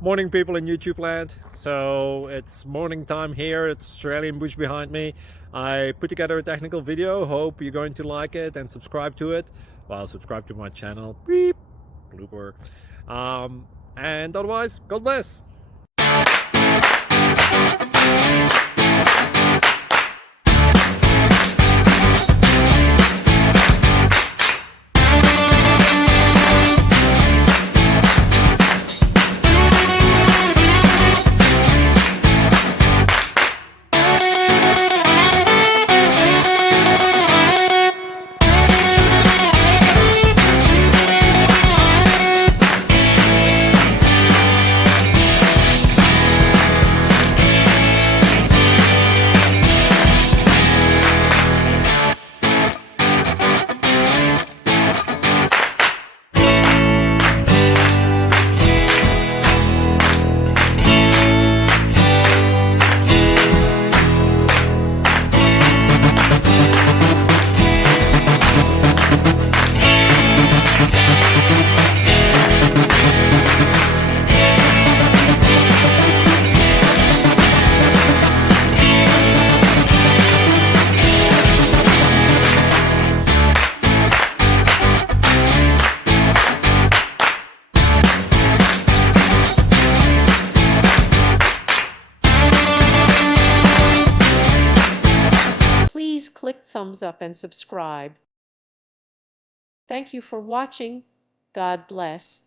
Morning, people in YouTube land. So it's morning time here. It's Australian bush behind me. I put together a technical video. Hope you're going to like it and subscribe to it. Well, subscribe to my channel. Beep, blooper. And otherwise, God bless. Please click thumbs up and subscribe. Thank you for watching. God bless.